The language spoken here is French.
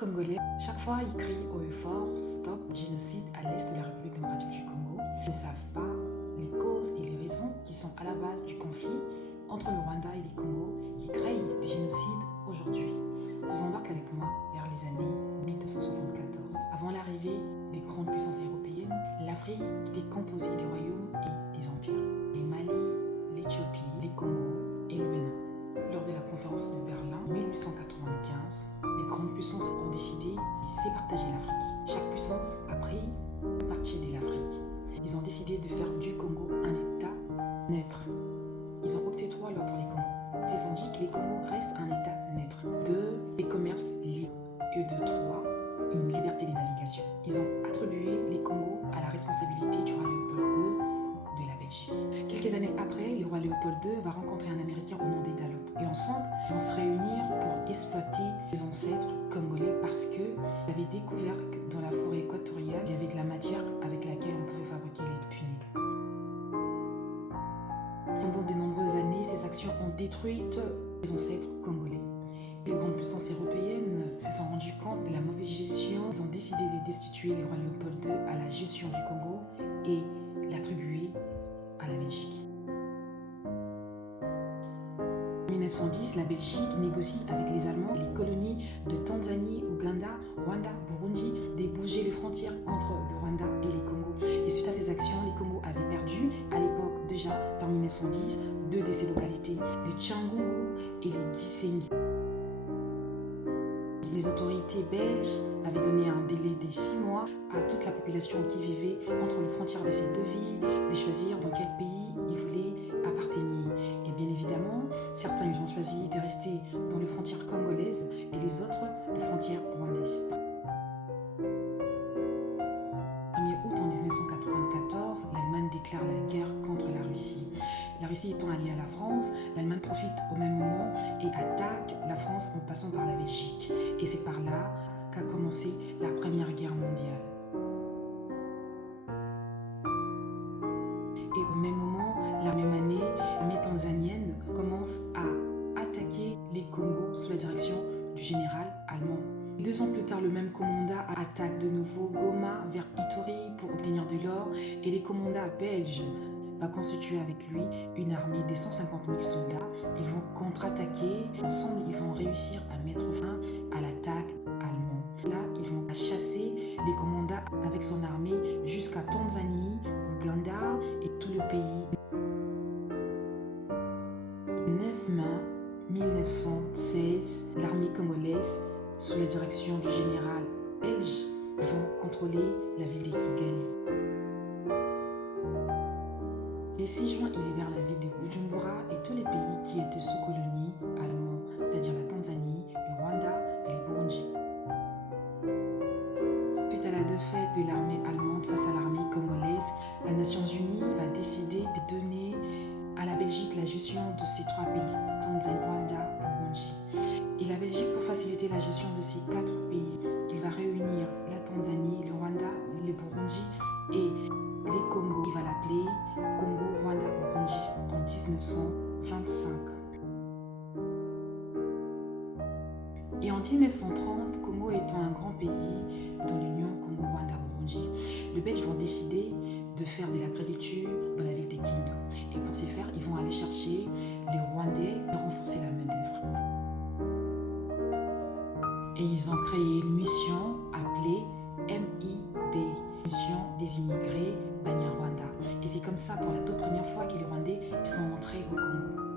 Congolais, chaque fois ils crient haut et fort stop génocide à l'est de la République démocratique du Congo. Ils ne savent pas les causes et les raisons qui sont à la base du conflit entre le Rwanda et les Congos qui créent des génocides aujourd'hui. Vous embarquez avec moi vers les années 1274. Avant l'arrivée des grandes puissances européennes, l'Afrique était composée des royaumes et des empires. Les Mali, l'Éthiopie, les Congo et le Bénin. Lors de la conférence de Berlin en 1895, les grandes puissances ont décidé de sépartager l'Afrique. Chaque puissance a pris une partie de l'Afrique. Ils ont décidé de faire du Congo un État neutre. Ils ont opté 3 lois pour les Congos. Ils ont dit que les Congos restent un État neutre. 2, des commerces libres. Et de 3, une liberté des navigations. Ils ont attribué les Congos à la responsabilité du roi Léopold II de la Belgique. Quelques années après, le roi Léopold II va rencontrer un Américain au nom d'Edalop. Et ensemble, ils vont se réunir pour exploiter les ancêtres congolais parce qu'ils avaient découvert que dans la forêt équatoriale, il y avait de la matière avec laquelle on pouvait fabriquer les punais. Pendant de nombreuses années, ces actions ont détruit les ancêtres congolais. Les grandes puissances européennes se sont rendues compte de la mauvaise gestion. Ils ont décidé de destituer le roi Léopold II à la gestion du Congo et l'attribuer à la Belgique. En 1910, la Belgique négocie avec les Allemands les colonies de Tanzanie, Ouganda, Rwanda, Burundi, de bouger les frontières entre le Rwanda et les Congos. Et suite à ces actions, les Congos avaient perdu à l'époque déjà, en 1910, 2 de ces localités, les Tchangungu et les Gisenyi. Les autorités belges avaient donné un délai de 6 mois à toute la population qui vivait entre les frontières de ces 2 villes de choisir dans quel pays ils voulaient appartenir. Et bien évidemment, certains ils ont choisi de rester dans les frontières congolaises et les autres les frontières rwandaises. Le 1er août en 1994, l'Allemagne déclare la guerre contre la Russie. La Russie étant alliée à la France, l'Allemagne profite au même moment et attaque la France en passant par la Belgique. Et c'est par là qu'a commencé la Première Guerre mondiale. Et au même moment, la même année, l'armée tanzanienne commence à attaquer les Congos sous la direction du général allemand. 2 ans plus tard, le même commandant attaque de nouveau Goma vers Ituri pour obtenir de l'or et les commandants belges va constituer avec lui une armée de 150 000 soldats. Ils vont contre-attaquer. Ensemble, ils vont réussir à mettre fin à l'attaque allemande. Là, ils vont chasser les commandants avec son armée jusqu'à Tanzanie, Ouganda et tout le pays. Le 9 mai 1916, l'armée congolaise, sous la direction du général belge, vont contrôler la ville de Kigali. Le 6 juin, ils libèrent la ville de Bujumbura et tous les pays qui étaient sous colonie allemande, c'est-à-dire la Tanzanie, le Rwanda et le Burundi. Suite à la défaite de l'armée allemande face à l'armée congolaise, les Nations Unies va décider de donner à la Belgique la gestion de ces 3 pays, Tanzanie, Rwanda, Burundi. Et la Belgique, pour faciliter la gestion de ces 4 pays, il va réunir la Tanzanie, le Rwanda, le Burundi et les Congos. Il va l'appeler Congo, Rwanda, Burundi en 1925. Et en 1930, Congo étant un grand pays dans l'Union Congo, Rwanda, Burundi, les Belges vont décider de faire de l'agriculture dans la ville de Kindu. Et pour ce faire, ils vont aller chercher les Rwandais et renforcer la main-d'œuvre. Et ils ont créé une mission appelée MIB, Mission des immigrés Banyarwanda. Et c'est comme ça pour la toute première fois que les Rwandais sont entrés au Congo.